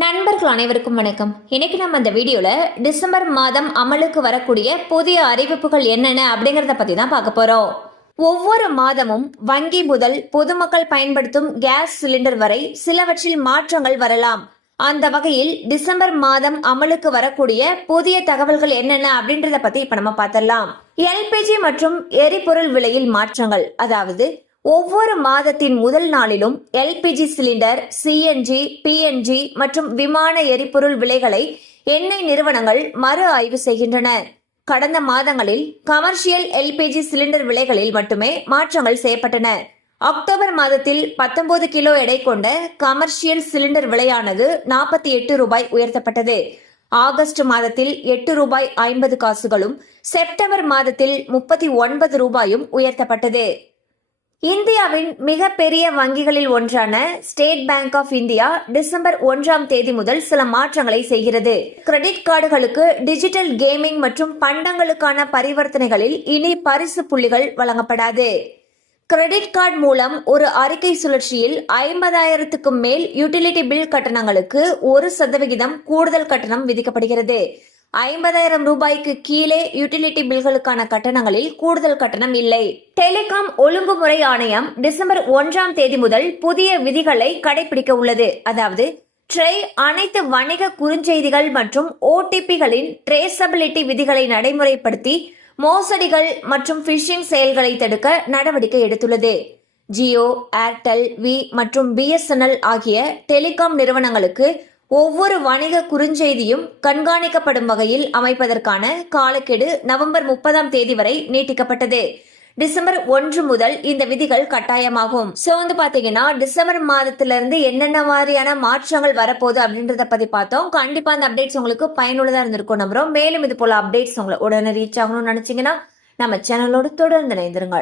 நண்பர்கள் அனைவருக்கும் வணக்கம். இன்னைக்கு நம்ம இந்த வீடியோல டிசம்பர் மாதம் அமலுக்கு வரக்கூடிய புதிய அறிவிப்புகள் என்னென்ன அப்படிங்கறத பத்தி தான் பார்க்க போறோம். ஒவ்வொரு மாதமும் வங்கி முதல் பொதுமக்கள் பயன்படுத்தும் கேஸ் சிலிண்டர் வரை சிலவற்றில் மாற்றங்கள் வரலாம். அந்த வகையில் டிசம்பர் மாதம் அமலுக்கு வரக்கூடிய புதிய தகவல்கள் என்னென்ன அப்படின்றத பத்தி இப்ப நம்ம பார்த்தரலாம். எல்பிஜி மற்றும் எரிபொருள் விலையில் மாற்றங்கள், அதாவது ஒவ்வொரு மாதத்தின் முதல் நாளிலும் எல்பிஜி சிலிண்டர், சிஎன்ஜி, பிஎன்ஜி மற்றும் விமான எரிபொருள் விலைகளை எண்ணெய் நிறுவனங்கள் மறு ஆய்வு செய்கின்றன. கடந்த மாதங்களில் கமர்ஷியல் எல்பிஜி சிலிண்டர் விலைகளில் மட்டுமே மாற்றங்கள் செய்யப்பட்டன. அக்டோபர் மாதத்தில் 19 கிலோ எடை கொண்ட கமர்ஷியல் சிலிண்டர் விலையானது 48 ரூபாய் உயர்த்தப்பட்டது. ஆகஸ்ட் மாதத்தில் 8 ரூபாய் 50 காசுகளும், செப்டம்பர் மாதத்தில் 39 ரூபாயும் உயர்த்தப்பட்டது. இந்தியாவின் மிகப்பெரிய வங்கிகளில் ஒன்றான state bank of India December 1ஆம் தேதி முதல் சில மாற்றங்களை செய்கிறது. கிரெடிட் கார்டுகளுக்கு டிஜிட்டல் கேமிங் மற்றும் பண்டங்களுக்கான பரிவர்த்தனைகளில் இனி பரிசு புள்ளிகள் வழங்கப்படாது. கிரெடிட் கார்டு மூலம் ஒரு அறிக்கை சுழற்சியில் 50,000க்கும் மேல் யூட்டிலிட்டி பில் கட்டணங்களுக்கு 1% கூடுதல் கட்டணம் விதிக்கப்படுகிறது. 50,000 ரூபாய்க்கு கீழே யூட்டிலிட்டி பில்களுக்கான கட்டணங்களில் கூடுதல் கட்டணம் இல்லை. டெலிகாம் ஒழுங்குமுறை ஆணையம் டிசம்பர் 1ஆம் தேதி முதல் புதிய விதிகளை கடைபிடிக்க உள்ளது. அதாவது ட்ரை அனைத்து வணிக குறுஞ்செய்திகள் மற்றும் ஓடிபிகளின் ட்ரேசபிலிட்டி விதிகளை நடைமுறைப்படுத்தி மோசடிகள் மற்றும் பிஷிங் செயல்களை தடுக்க நடவடிக்கை எடுத்துள்ளது. ஜியோ, ஏர்டெல், வி மற்றும் பிஎஸ்என்எல் ஆகிய டெலிகாம் நிறுவனங்களுக்கு ஒவ்வொரு வணிக குறுஞ்செய்தியும் கண்காணிக்கப்படும் வகையில் அமைப்பதற்கான காலக்கெடு நவம்பர் 30ஆம் தேதி வரை நீட்டிக்கப்பட்டது. டிசம்பர் 1 முதல் இந்த விதிகள் கட்டாயமாகும். பாத்தீங்கன்னா டிசம்பர் மாதத்திலிருந்து என்னென்ன மாதிரியான மாற்றங்கள் வரப்போகுது அப்படின்றத பத்தி பார்த்தோம். கண்டிப்பா அந்த அப்டேட்ஸ் உங்களுக்கு பயனுள்ளதா இருந்திருக்கும் நம்புறோம். மேலும் இது போல அப்டேட்ஸ் உங்களை உடனே ரீச் ஆகணும்னு நினைச்சீங்கன்னா நம்ம சேனலோடு தொடர்ந்து இணைந்திருங்கள்.